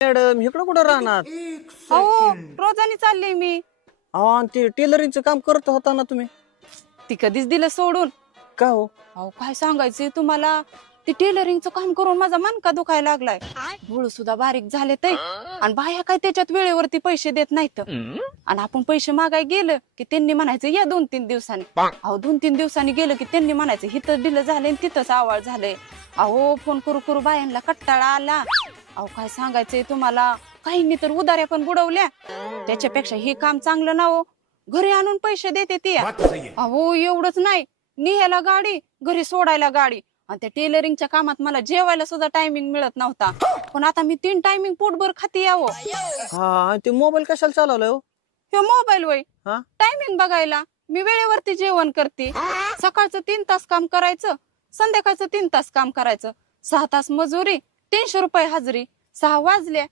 Madam इकडं कुठं राहणार? अहो रोजानी चालले मी. अहो आणि ते टेलरिंगचं काम करत होता ना तुम्ही? ती कधीच दिलं सोडून. का हो? अहो काय सांगायचं तुम्हाला, ती टेलरिंगचं काम करून माझा मनका दुखायला लागलाय. डोळ सुद्धा बारीक झाले ते, आणि बाया काय त्याच्यात वेळेवरती पैसे देत नाहीत. आणि आपण पैसे मागाय गेलं की त्यांनी म्हणायचं या 2-3 दिवसांनी. अहो 2-3 दिवसांनी गेलं की त्यांनी म्हणायचं हिथं दिलं झालंय तिथंच आवाळ झालंय. अहो फोन करू करू बायांना कट्टाळा आला. अहो काय सांगायचंय तुम्हाला, काहींनी तर उधाऱ्या पण बुडवल्या. त्याच्यापेक्षा हे काम चांगलं ना हो, घरी आणून पैसे देते ती. अहो एवढंच नाही, निघायला गाडी, घरी सोडायला गाडी. आणि त्या टेलरिंगच्या कामात मला जेवायला सुद्धा टायमिंग मिळत नव्हता, पण आता मी 3 टायमिंग पोटभर खाते यावं. हा आणि ते मोबाईल कशाला चालवलाय हो? हे मोबाईल वय हा टायमिंग बघायला. मी वेळेवरती जेवण करते. सकाळचं 3 तास काम करायचं, संध्याकाळचं 3 तास काम करायचं. 6 तास मजुरी, 300 रुपये हजरी. 6 वाजल्या